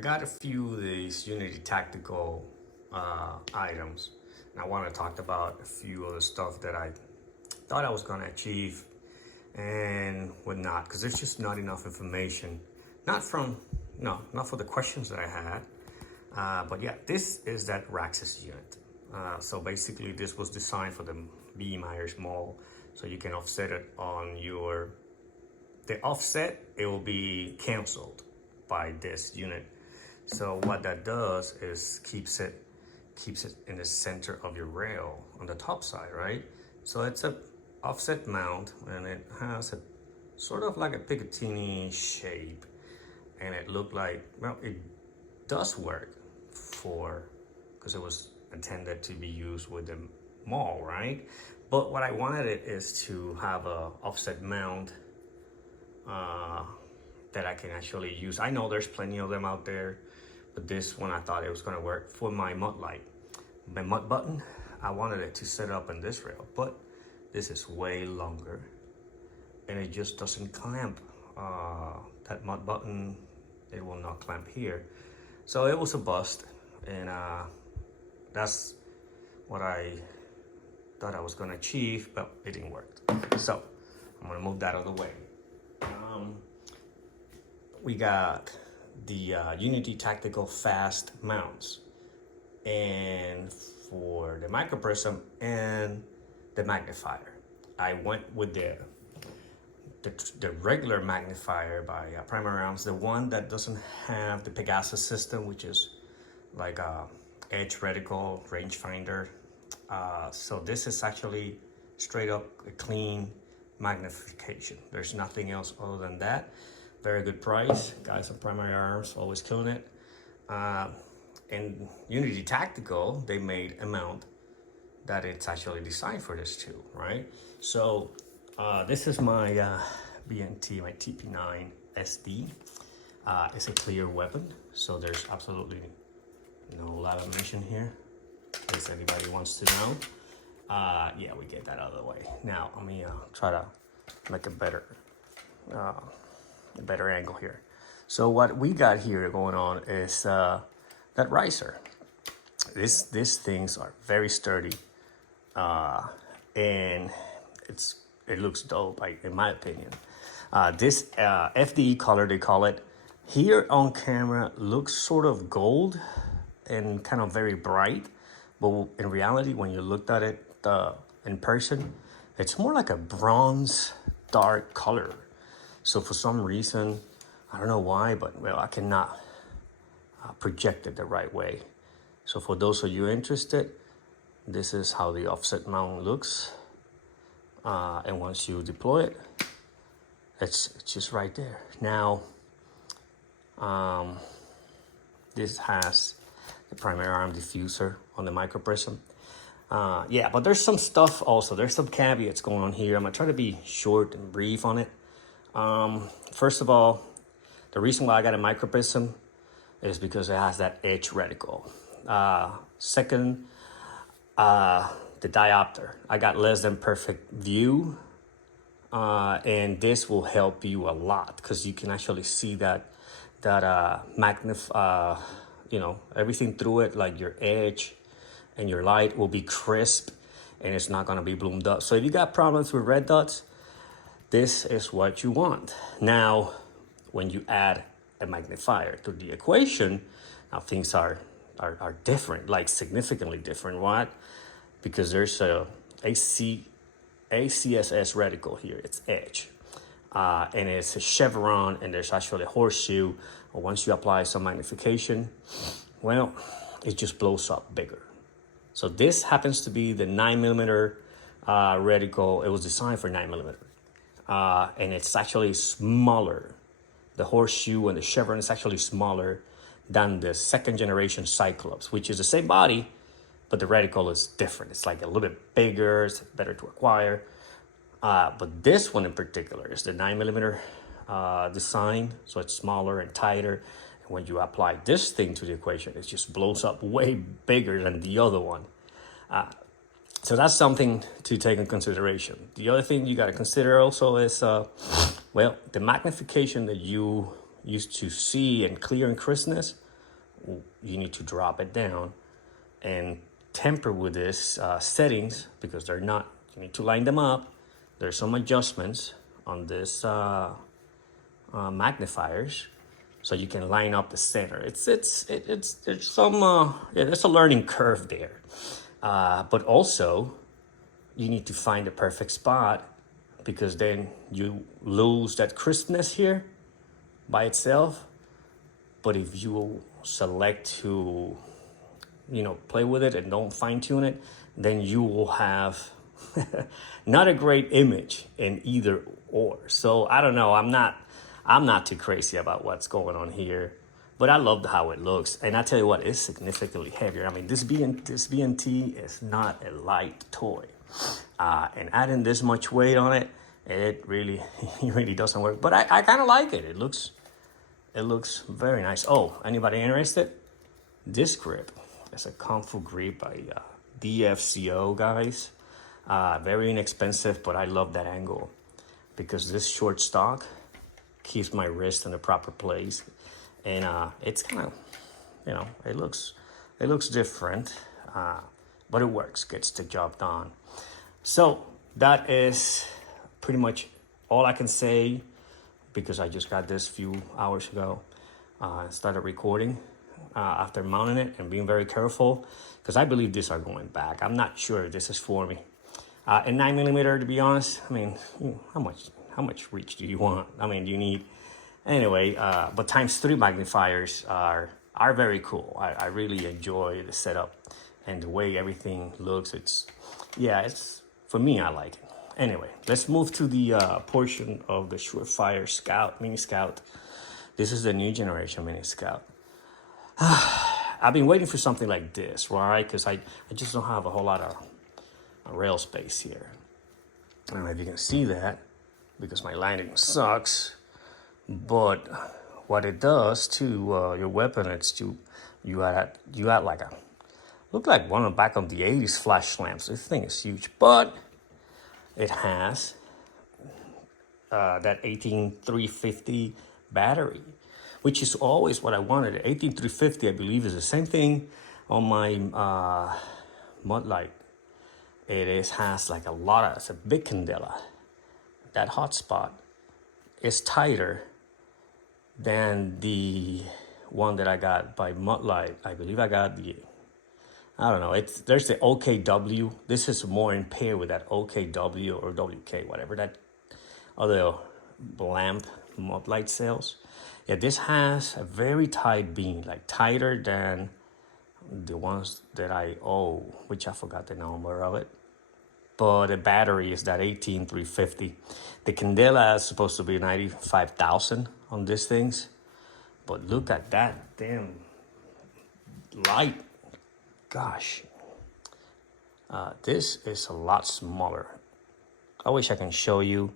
got a few of these Unity tactical items, and I want to talk about a few of the stuff that I thought I was going to achieve and would not, because there's just not enough information. Not for the questions that I had, but yeah, this is that Raxis unit. So basically, this was designed for the B. Myers model, so you can offset it on the offset. It will be canceled by this unit. So what that does is keeps it in the center of your rail on the top side, right? So it's a offset mount, and it has a sort of like a Picatinny shape, and it looked like, well, it does work because it was intended to be used with the mall, right? But what I wanted it is to have a offset mount that I can actually use. I know there's plenty of them out there, but this one I thought it was going to work for my mud light. My mud button, I wanted it to set up in this rail, but this is way longer and it just doesn't clamp. That mud button, it will not clamp here. So it was a bust, and that's what I thought I was going to achieve, but it didn't work. So I'm going to move that out of the way. We got the Unity Tactical Fast mounts, and for the microprism and the magnifier, I went with the regular magnifier by Primary Arms, the one that doesn't have the Pegasus system, which is like a edge reticle rangefinder. So this is actually straight up a clean magnification. There's nothing else other than that. Very good price. Guys at Primary Arms, always killing it. And Unity Tactical, they made a mount that it's actually designed for this too, right? So this is my BNT, my TP9 SD. It's a clear weapon, so there's absolutely no lot of ammunition here, in case anybody wants to know. Yeah, we get that out of the way. Now, let me try to make a better angle here. So what we got here going on is that riser. These things are very sturdy, and it looks dope, in my opinion. This FDE color, they call it, here on camera looks sort of gold and kind of very bright, but in reality, when you looked at it in person, it's more like a bronze dark color. So for some reason, I don't know why, but well, I cannot project it the right way. So for those of you interested, this is how the offset mount looks. And once you deploy it, it's just right there. Now, this has the primary arm diffuser on the microprism. Yeah, but there's some stuff also. There's some caveats going on here. I'm gonna try to be short and brief on it. First of all, the reason why I got a microprism is because it has that edge reticle. Second, the diopter. I got less than perfect view, and this will help you a lot because you can actually see that everything through it, like your edge and your light will be crisp, and it's not gonna be bloomed up. So if you got problems with red dots, this is what you want. Now, when you add a magnifier to the equation, now things are different, like significantly different. What? Because there's a ACSS reticle here, it's edge. And it's a chevron, and there's actually a horseshoe. Once you apply some magnification, well, it just blows up bigger. So this happens to be the 9mm reticle. It was designed for 9mm. And it's actually smaller. The horseshoe and the chevron is actually smaller than the second generation Cyclops, which is the same body, but the reticle is different. It's like a little bit bigger, it's better to acquire. But this one in particular is the 9mm design, so it's smaller and tighter. And when you apply this thing to the equation, it just blows up way bigger than the other one. So that's something to take in consideration. The other thing you got to consider also is, well, the magnification that you used to see and clear and crispness, you need to drop it down and temper with this settings, because they're not, you need to line them up. There's some adjustments on this magnifiers, so you can line up the center. It's there's some yeah, there's a learning curve there, but also you need to find the perfect spot, because then you lose that crispness here by itself. But if you select to, you know, play with it and don't fine tune it, then you will have not a great image in either or. So I don't know. I'm not too crazy about what's going on here, but I love how it looks. And I tell you what, it's significantly heavier. I mean, this BNT is not a light toy, and adding this much weight on it, it really doesn't work. But I kind of like it. It looks very nice. Oh, anybody interested? This grip is a Kung Fu grip by DFCO, guys. Very inexpensive, but I love that angle, because this short stock keeps my wrist in the proper place, and it's kind of, you know, it looks different, but it works, gets the job done. So that is pretty much all I can say, because I just got this few hours ago. Started recording after mounting it and being very careful, because I believe these are going back. I'm not sure if this is for me. And 9mm, to be honest, I mean, how much reach do you want? I mean, do you need? Anyway, but ×3 magnifiers are very cool. I really enjoy the setup and the way everything looks. It's for me, I like it. Anyway, let's move to the portion of the Surefire Scout, Mini Scout. This is the new generation Mini Scout. I've been waiting for something like this, right? Because I just don't have a whole lot of rail space here. I don't know if you can see that, because my lighting sucks. But what it does to your weapon, it's to you add like a, look like one of back of the 80s flash lamps. This thing is huge, but it has that 18350 battery, which is always what I wanted. 18350, I believe, is the same thing on my Mudlight. Has like it's a big candela. That hotspot is tighter than the one that I got by Mudlight. I believe I got I don't know. There's the OKW. This is more in pair with that OKW or WK, whatever that other lamp Mudlight sells. Yeah, this has a very tight beam, like tighter than the ones that I owe, which I forgot the number of it. But the battery is that 18350. The candela is supposed to be 95,000 on these things. But look at that damn light. Gosh. This is a lot smaller. I wish I can show you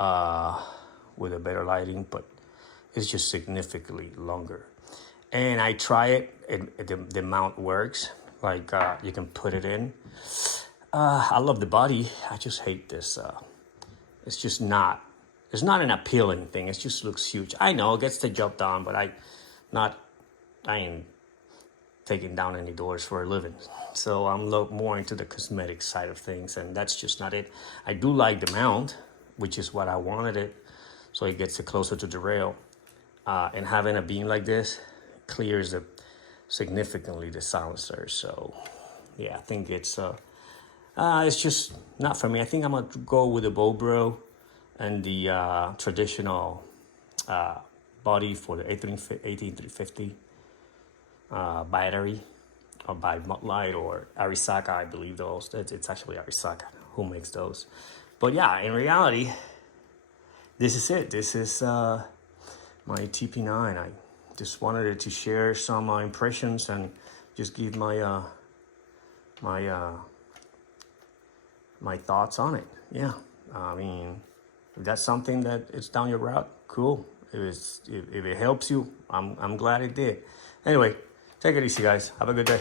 with a better lighting, but it's just significantly longer. And I try it, and the mount works. Like you can put it in. I love the body. I just hate this. It's not an appealing thing. It just looks huge. I know it gets the job done, but I ain't taking down any doors for a living. So I'm more into the cosmetic side of things, and that's just not it. I do like the mount, which is what I wanted it, so it gets it closer to the rail. And having a beam like this clears significantly the silencer. So yeah, I think it's just not for me. I think I'm gonna go with the Bobro and the traditional body for the 18350 battery, or by Mudlight or Arisaka, I believe those. It's actually Arisaka who makes those. But yeah, in reality, this is it. This is my TP9. I just wanted to share some impressions and just give my my thoughts on it. Yeah, I mean, if that's something that it's down your route, cool. If it helps you, I'm glad it did. Anyway, take it easy, guys. Have a good day.